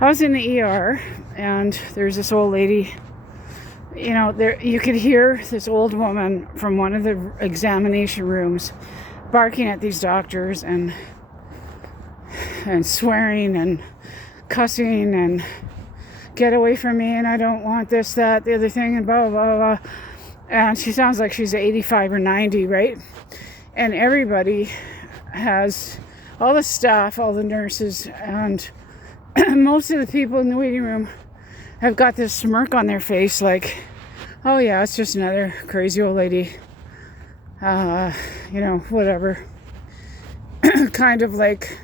I was in the ER, and there's this old lady. There you could hear this old woman from one of the examination rooms barking at these doctors and swearing and cussing and get away from me, and I don't want this, that, the other thing, and blah, blah, blah. And she sounds like she's 85 or 90, right? And everybody has, all the staff, all the nurses, and most of the people in the waiting room have got this smirk on their face like, oh yeah, it's just another crazy old lady. Whatever. Kind of like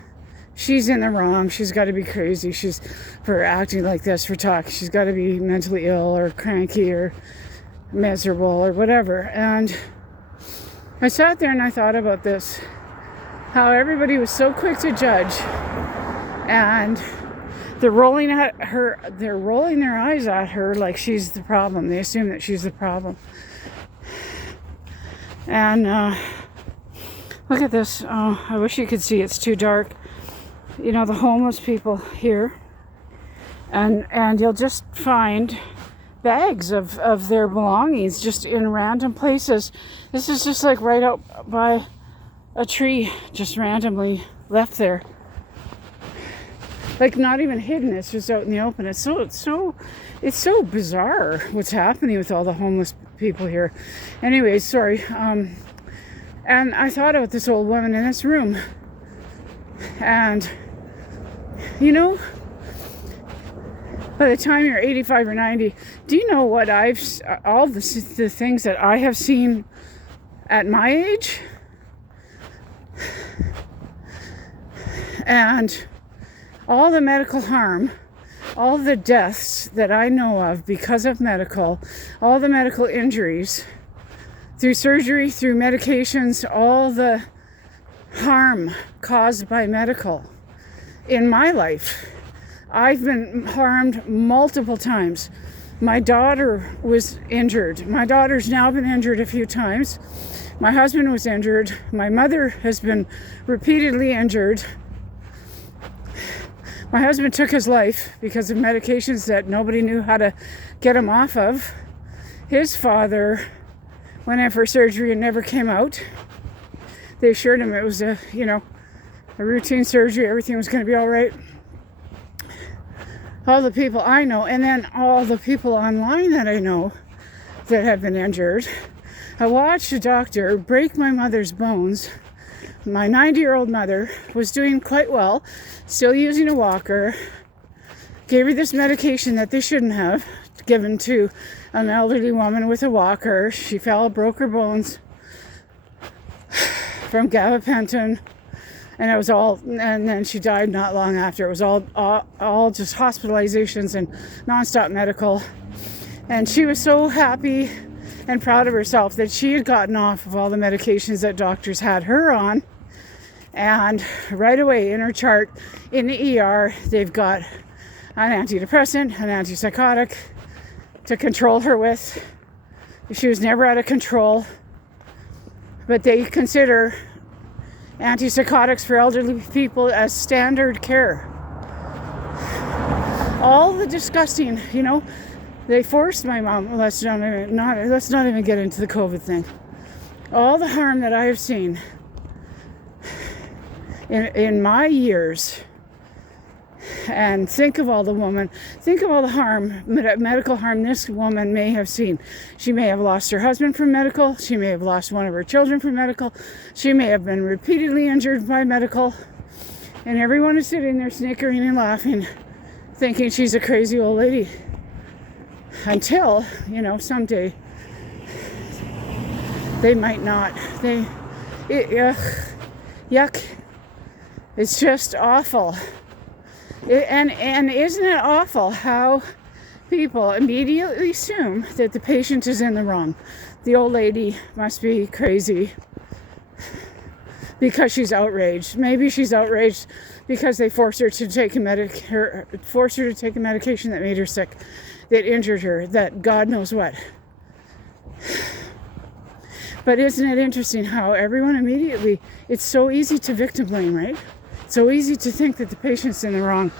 she's in the wrong. She's got to be crazy. She's for acting like this, for talking. She's got to be mentally ill or cranky or miserable or whatever. And I sat there and I thought about this, how everybody was so quick to judge, and they're rolling their eyes at her like she's the problem. They assume that she's the problem. And look at this. Oh, I wish you could see. It's too dark. The homeless people here. And you'll just find bags of their belongings just in random places. This is just like right out by a tree, just randomly left there. Like not even hidden, it's just out in the open. It's so bizarre what's happening with all the homeless people here. Anyways, sorry. And I thought about this old woman in this room. And by the time you're 85 or 90, do you know what all the things that I have seen at my age? And all the medical harm, all the deaths that I know of because of medical, all the medical injuries, through surgery, through medications, all the harm caused by medical in my life. I've been harmed multiple times. My daughter was injured. My daughter's now been injured a few times. My husband was injured. My mother has been repeatedly injured. My husband took his life because of medications that nobody knew how to get him off of. His father went in for surgery and never came out. They assured him it was a routine surgery. Everything was going to be all right. All the people I know, and then all the people online that I know that have been injured. I watched a doctor break my mother's bones. My 90-year-old mother was doing quite well, still using a walker. Gave her this medication that they shouldn't have given to an elderly woman with a walker. She fell, broke her bones from gabapentin, and it was all. And then she died not long after. It was all just hospitalizations and nonstop medical. And she was so happy and proud of herself that she had gotten off of all the medications that doctors had her on. And right away in her chart in the ER, they've got an antidepressant, an antipsychotic to control her with. She was never out of control. But they consider antipsychotics for elderly people as standard care. All the disgusting, they forced my mom. Let's not even get into the COVID thing. All the harm that I have seen in my years, and think of all the harm, medical harm this woman may have seen. She may have lost her husband from medical. She may have lost one of her children from medical. She may have been repeatedly injured by medical. And everyone is sitting there snickering and laughing, thinking she's a crazy old lady. Until, someday they might not. Yuck. It's just awful. And isn't it awful how people immediately assume that the patient is in the wrong? The old lady must be crazy because she's outraged. Maybe she's outraged because they forced her to take a medication that made her sick, that injured her, that God knows what. But isn't it interesting how everyone immediately, it's so easy to victim blame, right? It's so easy to think that the patient's in the wrong